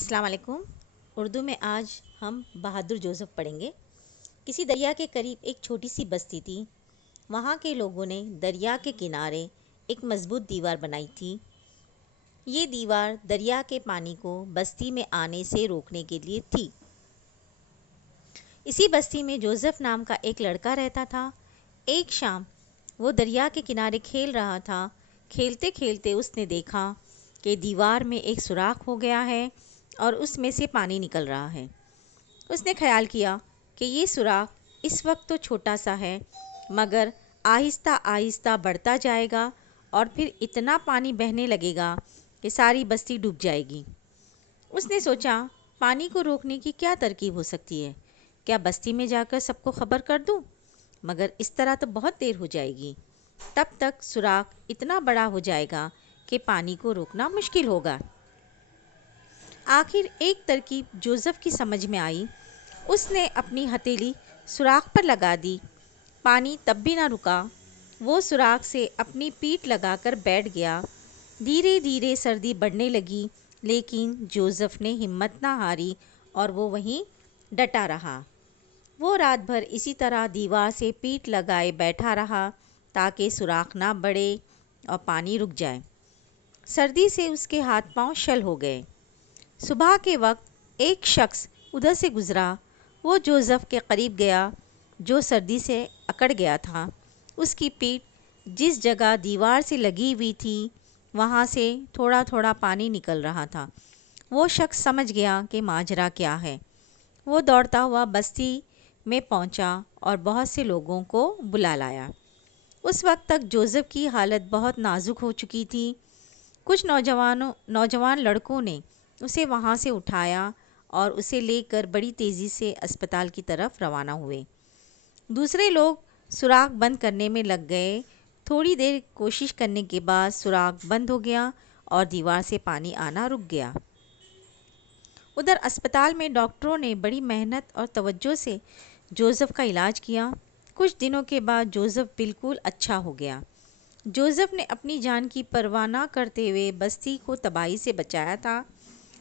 السلام علیکم۔ اردو میں آج ہم بہادر جوزف پڑھیں گے۔ کسی دریا کے قریب ایک چھوٹی سی بستی تھی۔ وہاں کے لوگوں نے دریا کے کنارے ایک مضبوط دیوار بنائی تھی۔ یہ دیوار دریا کے پانی کو بستی میں آنے سے روکنے کے لیے تھی۔ اسی بستی میں جوزف نام کا ایک لڑکا رہتا تھا۔ ایک شام وہ دریا کے کنارے کھیل رہا تھا۔ کھیلتے کھیلتے اس نے دیکھا کہ دیوار میں ایک سوراخ ہو گیا ہے اور اس میں سے پانی نکل رہا ہے۔ اس نے خیال کیا کہ یہ سوراخ اس وقت تو چھوٹا سا ہے، مگر آہستہ آہستہ بڑھتا جائے گا اور پھر اتنا پانی بہنے لگے گا کہ ساری بستی ڈوب جائے گی۔ اس نے سوچا، پانی کو روکنے کی کیا ترکیب ہو سکتی ہے؟ کیا بستی میں جا کر سب کو خبر کر دوں؟ مگر اس طرح تو بہت دیر ہو جائے گی۔ تب تک سوراخ اتنا بڑا ہو جائے گا کہ پانی کو روکنا مشکل ہوگا۔ آخر ایک ترکیب جوزف کی سمجھ میں آئی۔ اس نے اپنی ہتھیلی سوراخ پر لگا دی۔ پانی تب بھی نہ رکا۔ وہ سوراخ سے اپنی پیٹھ لگا کر بیٹھ گیا۔ دھیرے دھیرے سردی بڑھنے لگی، لیکن جوزف نے ہمت نہ ہاری اور وہ وہیں ڈٹا رہا۔ وہ رات بھر اسی طرح دیوار سے پیٹھ لگائے بیٹھا رہا تاکہ سوراخ نہ بڑھے اور پانی رک جائے۔ سردی سے اس کے ہاتھ پاؤں شل ہو گئے۔ صبح کے وقت ایک شخص ادھر سے گزرا۔ وہ جوزف کے قریب گیا جو سردی سے اکڑ گیا تھا۔ اس کی پیٹھ جس جگہ دیوار سے لگی ہوئی تھی وہاں سے تھوڑا تھوڑا پانی نکل رہا تھا۔ وہ شخص سمجھ گیا کہ ماجرا کیا ہے۔ وہ دوڑتا ہوا بستی میں پہنچا اور بہت سے لوگوں کو بلا لایا۔ اس وقت تک جوزف کی حالت بہت نازک ہو چکی تھی۔ کچھ نوجوان لڑکوں نے اسے وہاں سے اٹھایا اور اسے لے کر بڑی تیزی سے اسپتال کی طرف روانہ ہوئے۔ دوسرے لوگ سوراخ بند کرنے میں لگ گئے۔ تھوڑی دیر کوشش کرنے کے بعد سوراخ بند ہو گیا اور دیوار سے پانی آنا رک گیا۔ ادھر اسپتال میں ڈاکٹروں نے بڑی محنت اور توجہ سے جوزف کا علاج کیا۔ کچھ دنوں کے بعد جوزف بالکل اچھا ہو گیا۔ جوزف نے اپنی جان کی پرواہ نہ کرتے ہوئے بستی کو تباہی سے بچایا تھا۔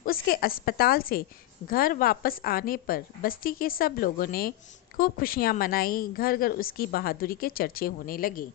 اس کے اسپتال سے گھر واپس آنے پر بستی کے سب لوگوں نے خوب خوشیاں منائیں۔ گھر گھر اس کی بہادری کے چرچے ہونے لگے۔